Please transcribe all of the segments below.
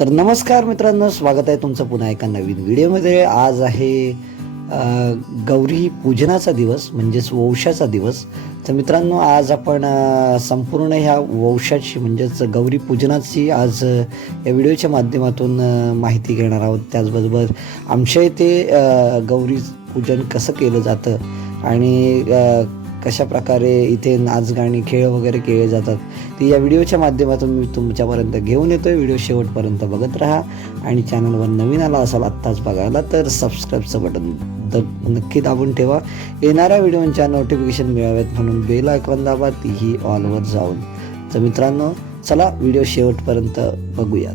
तर नमस्कार मित्रांनो स्वागत आहे तुमचं पुन्हा एका नवीन व्हिडिओमध्ये. आज आहे गौरी पूजनाचा दिवस म्हणजेच वंशाचा दिवस. तर मित्रांनो आज आपण संपूर्ण ह्या वंशाची म्हणजेच गौरी पूजनाची आज या व्हिडिओच्या माध्यमातून माहिती घेणार आहोत. त्याचबरोबर आमच्या इथे गौरी पूजन कसं केलं जातं आणि कशा प्रकारे इथे नाच गाणी खेळ वगैरे केले जातात ते या व्हिडिओच्या माध्यमातून मी तुमच्यापर्यंत घेऊन येतोय. व्हिडिओ शेवटपर्यंत बघत राहा आणि चॅनलवर नवीन आला असाल आत्ताच बघायला तर सबस्क्राईबचं बटन द नक्की दाबून ठेवा. येणाऱ्या व्हिडिओच्या नोटिफिकेशन मिळाव्यात म्हणून बेल आयकॉन दाबा तीही ऑलवर जाऊन. तर मित्रांनो चला व्हिडिओ शेवटपर्यंत बघूयात.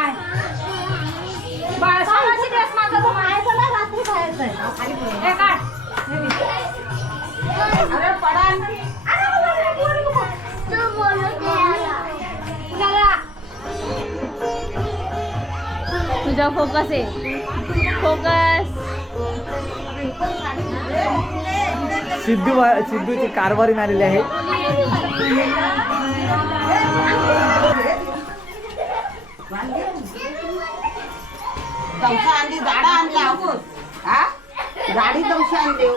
तुझा फोकस आहे. फोकस. सिद्धू सिद्धूची कारभारी आलेली आहे. दौसा आणली झाडं आणला. हा? झाडी दौसा आणली.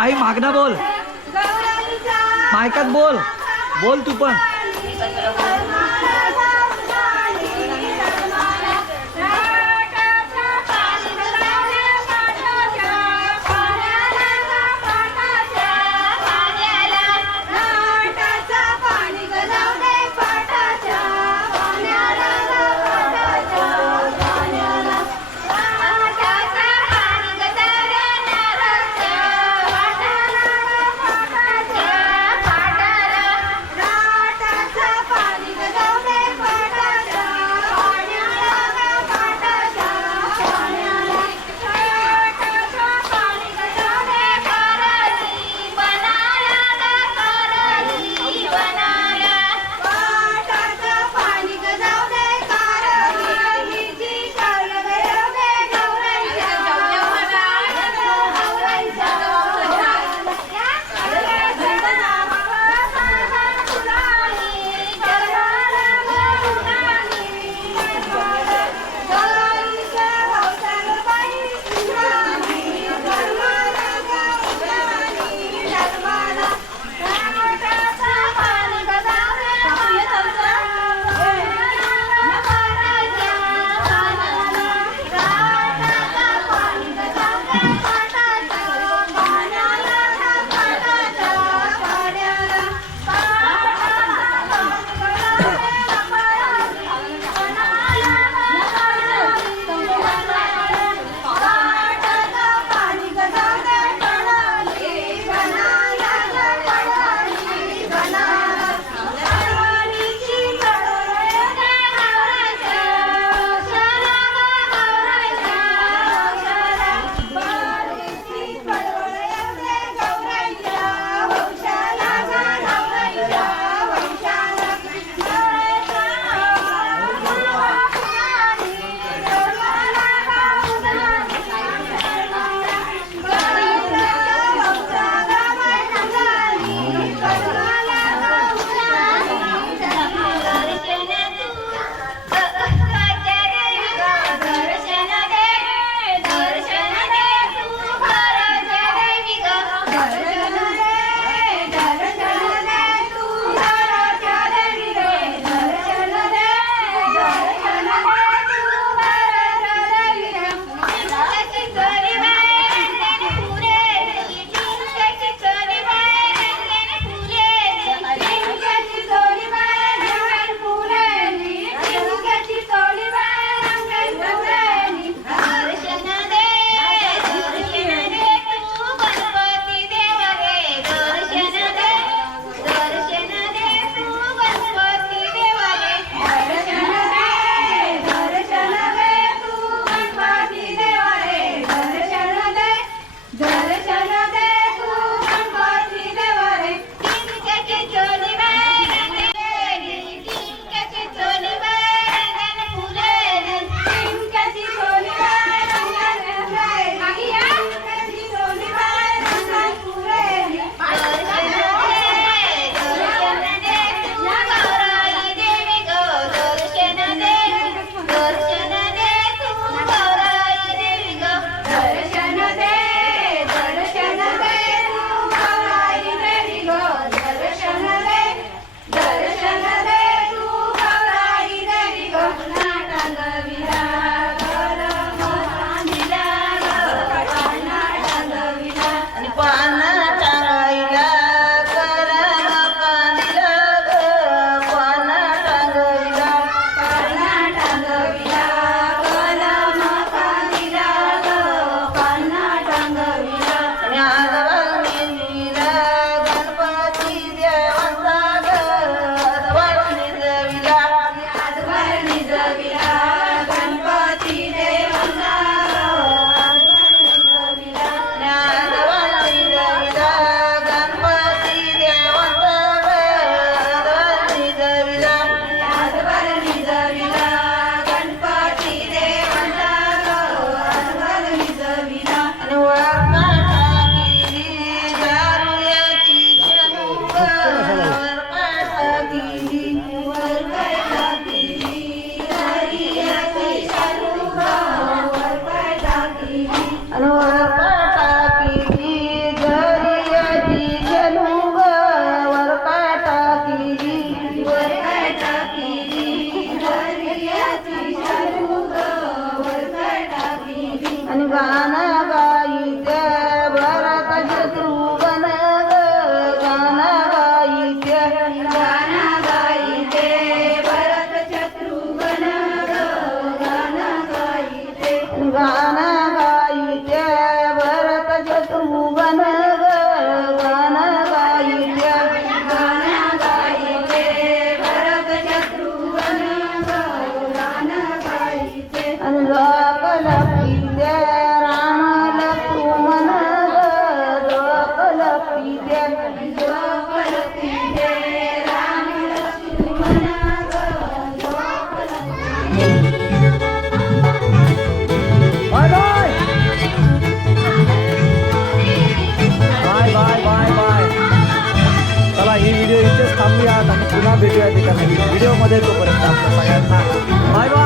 आई मागणं बोल. मायकात बोल. बोल तू पण. Bye bye!